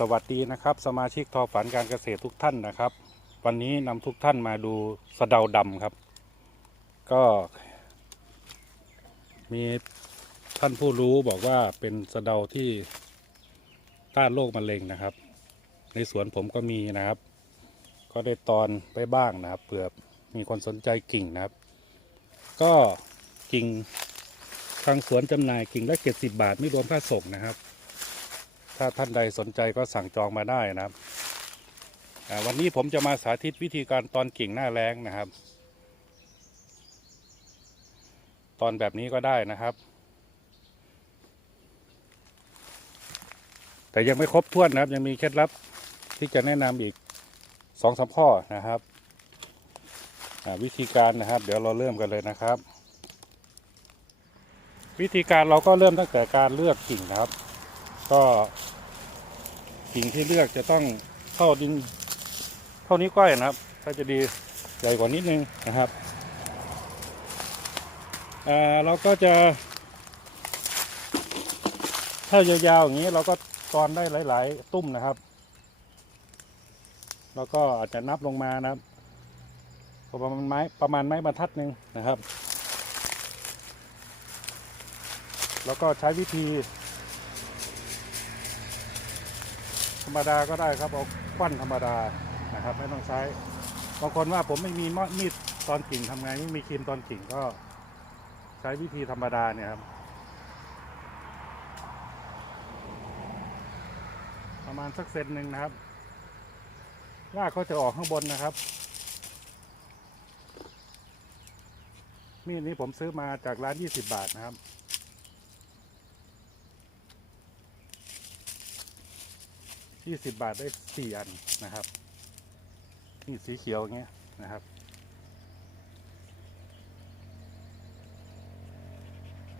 สวัสดีนะครับ สมาชิกทอฝันการเกษตรทุกท่านนะครับ วันนี้นำทุกท่านมาดูสะเดาดำครับ ก็ มีท่านผู้รู้บอกว่าเป็นสะเดาที่ต้านโรคมะเร็งนะครับ ในสวนผมก็มีนะครับ ก็ได้ตอนไปบ้างนะครับเผื่อมีคนสนใจกิ่งนะครับ ก็กิ่งทางสวนจำหน่ายกิ่งละเจ็ดสิบาทไม่รวมค่าส่งนะครับ ถ้าท่านใดสนใจก็สั่งจองมาได้นะครับ วันนี้ผมจะมาสาธิตวิธีการตอนกิ่งหน้าแรงนะครับ ตอนแบบนี้ก็ได้นะครับ แต่ยังไม่ครบถ้วนนะครับ ยังมีเคล็ดลับที่จะแนะนำอีกสองสามข้อนะครับวิธีการนะครับ เดี๋ยวเราเริ่มกันเลยนะครับ วิธีการเราก็เริ่มตั้งแต่การเลือกกิ่งนะครับ ก็ กิ่งที่เลือกจะต้องเข้าดินเท่านี้ก้อยนะครับ ถ้าจะดีใหญ่กว่านิดนึงนะครับเอ่อเราก็จะ ถ้ายาวๆอย่างนี้เราก็ตอนได้หลาย ๆ ตุ้มนะครับแล้วก็อาจจะนับลงมานะครับประมาณไม้ประมาณไม้บรรทัดหนึ่งนะครับ แล้วก็ใช้วิธี ธรรมดาก็ได้ครับเอาควันธรรมดานะครับ ไม่ต้องใช้บางคนว่าผมไม่มีมีดตอนกิ่งทำไงไม่มีครีมตอนกิ่งก็ ใช้วิธีธรรมดาเนี่ยครับ ประมาณสักเซนหนึ่งนะครับรากเขาจะออกข้างบนนะครับ มีดนี้ผมซื้อมาจากร้าน 20 บาทนะครับ ยี่สิบบาทได้สี่อันนะครับนี่สีเขียวอย่างเงี้ยนะครับ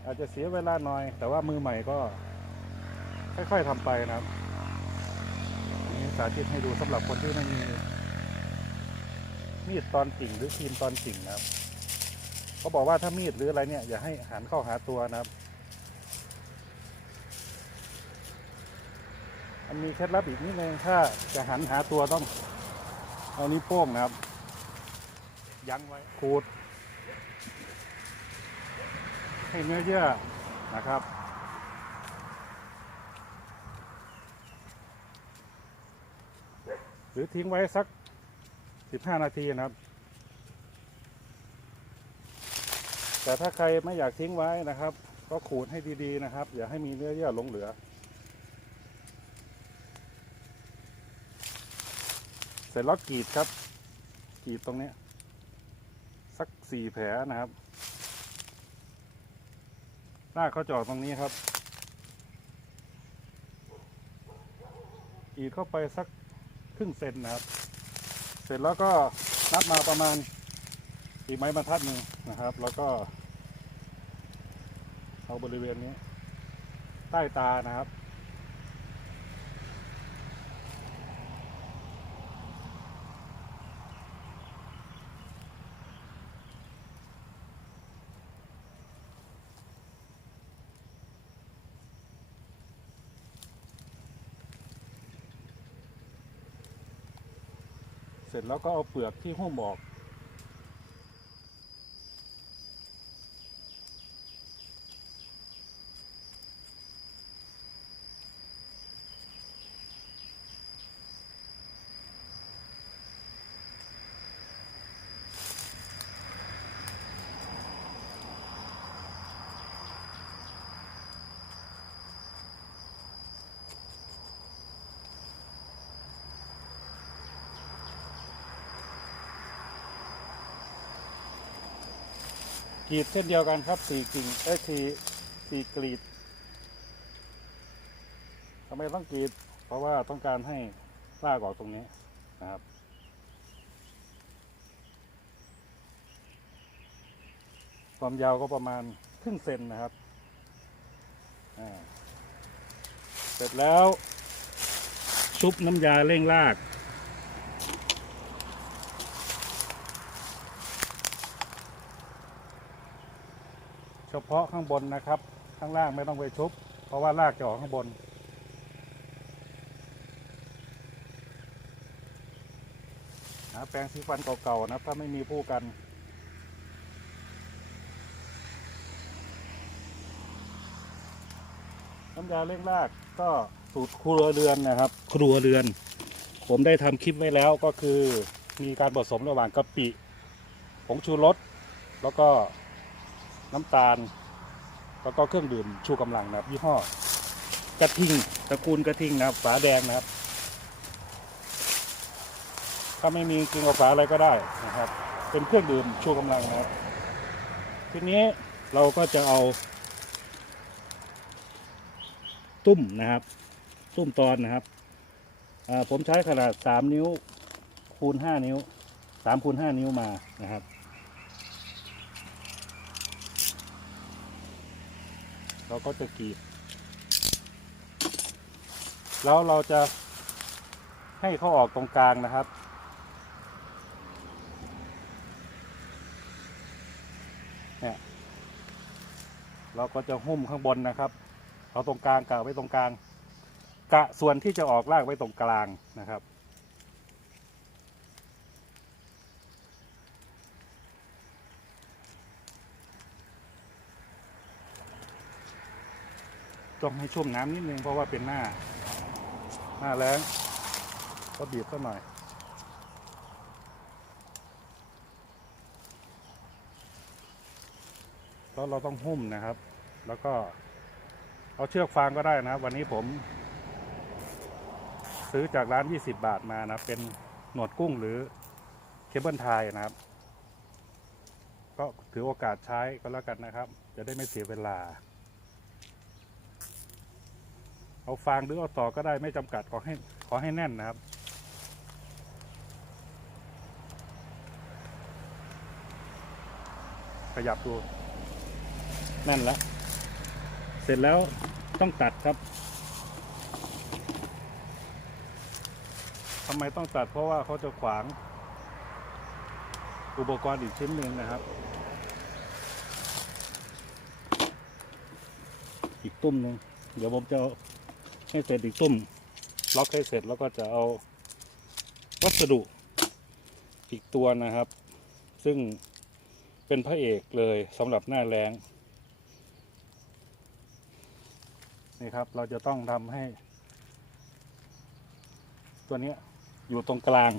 อาจจะเสียเวลาหน่อย แต่ว่ามือใหม่ก็ค่อยๆทำไปนะครับอันนี้สาธิตให้ดูสำหรับคนที่ไม่มีมีดตอนกิ่งหรือครีมตอนกิ่งนะครับเขาบอกว่าถ้ามีดหรืออะไรเนี่ยอย่าให้หันเข้าหาตัวนะครับ มันมีเคล็ดลับอีกนิดนึงถ้าจะหันหาตัวต้อง เอานิ้วโป้งนะครับ ยั้งไว้ขูด ให้เนื้อเยื่อนะครับหรือทิ้งไว้สัก 15 นาทีนะครับ แต่ถ้าใครไม่อยากทิ้งไว้นะครับ ก็ขูดให้ดีๆนะครับ อย่าให้มีเนื้อเยื่อหลงเหลือ เส ร็จแล้วกรีดครับกรีดตรงนี้ สักสี่แผลนะครับราเขาจะออกตรงนี้ครับกรีดเข้าไปสักครึ่งเซนนะครับ เสร็จแล้วก็นับมาประมาณอีกไม้บรรทัดหนึ่งนะครับ แล้วก็ เอาบริเวณนี้ ใต้ตานะครับ สร็จแล้วก็เอาเปลือกที่หุ้มออก กรีดเช่นเดียวกันครับสี่กิ่งเอ้ยสี่สี่กรีดทำไมต้องกรีด เพราะว่าต้องการให้รากออกตรงนี้นะครับความยาวก็ประมาณครึ่งเซนนะครับ เสร็จแล้ว ชุบน้ำยาเร่งราก พาะข้างบนนะครับ ข้างล่างไม่ต้องไปชุบ เพราะว่ารากจะออกข้างบนนะแปรงสีฟันเก่าๆนะถ้าไม่มีผู้กันน้ำยาเร่งรากก็สูตรครัวเรือนนะครับ ครัวเรือน ผมได้ทำคลิปไว้แล้วก็คือมีการผสมระหว่างกะปิผงชูรสแล้วก็ น้ำตาล แล้วก็เครื่องดื่มชูกำลังนะครับยี่ห้อกระทิงตระกูลกระทิงนะครับฝาแดงนะครับ ถ้าไม่มีจริงเอาฝาอะไรก็ได้นะครับ เป็นเครื่องดื่มชูกำลังนะครับ ทีนี้เราก็จะเอา ตุ้มนะครับ ตุ้มตอนนะครับผมใช้ขนาดสามนิ้วคูณห้านิ้วสามคูณห้านิ้วมานะครับ เราก็จะกรีด แล้วเราจะให้เขาออกตรงกลางนะครับ เนี่ยเราก็จะหุ้มข้างบนนะครับ เอาตรงกลางกะไว้ตรงกลาง กะส่วนที่จะออกรากไว้ตรงกลางนะครับ ต้องให้ชุ่มน้ำนิดนึงเพราะว่าเป็นหน้า หน้าแล้งก็บีบสักหน่อย แล้วเราต้องหุ้มนะครับ แล้วก็เอาเชือกฟางก็ได้นะครับ วันนี้ผม ซื้อจากร้าน 20 บาทมานะเป็นหนวดกุ้งหรือเคเบิลไทยนะครับ ก็ถือโอกาสใช้ก็แล้วกันนะครับ จะได้ไม่เสียเวลา เอาฟางหรือเอาต่อก็ได้ไม่จำกัดขอให้ขอให้แน่นนะครับขยับดูแน่นแล้ว เสร็จแล้วต้องตัดครับทำไมต้องตัดเพราะว่าเขาจะขวาง อุปกรณ์อีกชิ้นหนึ่งนะครับ อีกตุ้มหนึ่งเดี๋ยวผมจะ ให้เสร็จอีกตุ้มล็อกให้เสร็จแล้วก็จะเอาวัสดุอีกตัวนะครับ ซึ่งเป็นพระเอกเลยสำหรับหน้าแรงนี่ครับเราจะต้องทำให้ ตัวนี้อยู่ตรงกลาง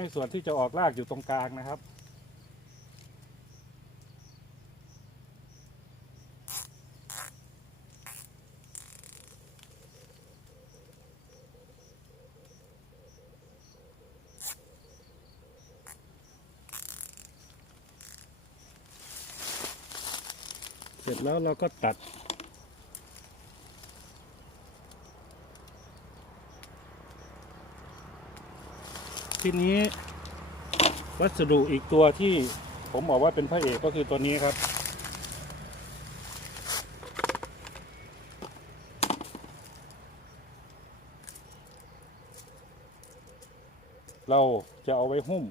ให้ส่วนที่จะออกรากอยู่ตรงกลางนะครับ เสร็จแล้วเราก็ตัด ทีนี้ วัสดุอีกตัวที่ผมบอกว่าเป็นพระเอกก็คือตัวนี้ครับ เราจะเอาไว้หุ้ม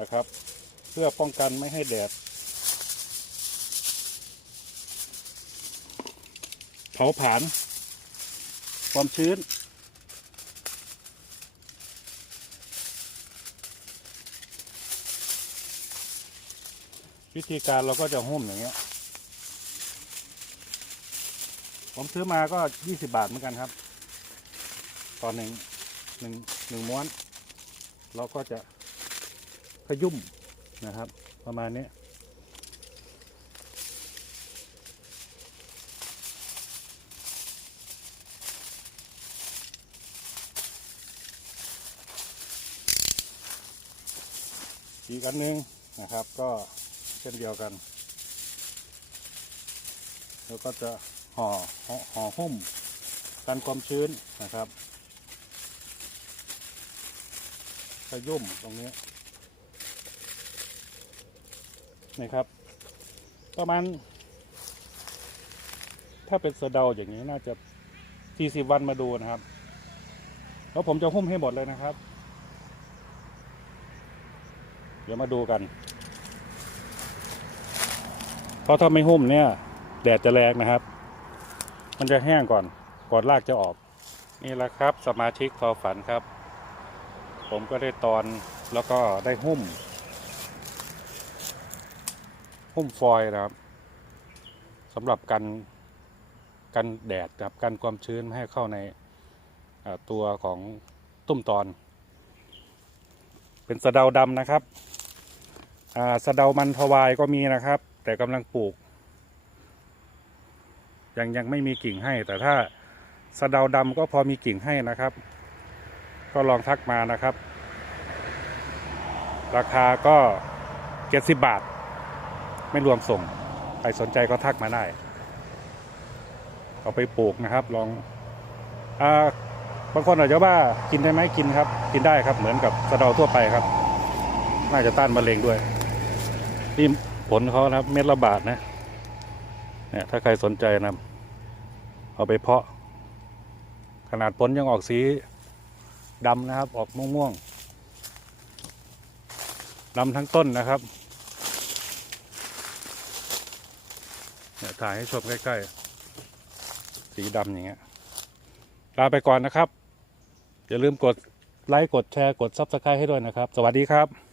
นะครับ เพื่อป้องกันไม่ให้แดดเผาผลาญความชื้น วิธีการเราก็จะหุ้มอย่างเงี้ย ผมซื้อมาก็ยี่สิบาทเหมือนกันครับตอนหนึ่งหนึ่งหนึ่งม้วน เราก็จะขยุ่มนะครับ ประมาณนี้อีกอันหนึงนะครับก็ เช่นเดียวกัน แล้วก็จะห่อห่อห่อหุ้มกันความชื้นนะครับขยุ่มตรงนี้นะครับ ประมาณ ถ้าเป็นสะเดาอย่างนี้น่าจะ 40 วันมาดูนะครับ แล้วผมจะหุ้มให้หมดเลยนะครับ เดี๋ยวมาดูกัน เพราะถ้าไม่หุ้มเนี่ยแดดจะแรงนะครับ มันจะแห้งก่อนก่อนรากจะออก นี่แหละครับ สมาชิกทอฝันครับ ผมก็ได้ตอนแล้วก็ได้หุ้ม หุ้มฟอยนะครับสำหรับกันกันแดดครับกันความชื้นให้เข้าในตัวของตุ้มตอน เป็นสะเดาดำนะครับอ่าสะเดามันทวายก็มีนะครับ แต่กำลังปลูก ยังยังไม่มีกิ่งให้ แต่ถ้าสะเดาดำก็พอมีกิ่งให้นะครับ ก็ลองทักมานะครับ ราคาก็เจ็ดสิบบาท ไม่รวมส่ง ใครสนใจก็ทักมาได้ เอาไปปลูกนะครับ ลองอ่าบางคนอาจจะว่ากินได้ไหมกินครับ กินได้ครับเหมือนกับสะเดาทั่วไปครับ น่าจะต้านมะเร็งด้วยนี่ ผลเขานะครับ เม็ดละบาทนะเนี่ยถ้าใครสนใจนะเอาไปเพาะ ขนาดผลยังออกสีดำนะครับ ออกม่วงๆดำทั้งต้นนะครับเนี่ยถ่ายให้ชมใกล้ๆ สีดำอย่างเงี้ยลาไปก่อนนะครับ อย่าลืมกดไลค์ กดแชร์ กดซับสไครต์ให้ด้วยนะครับ สวัสดีครับ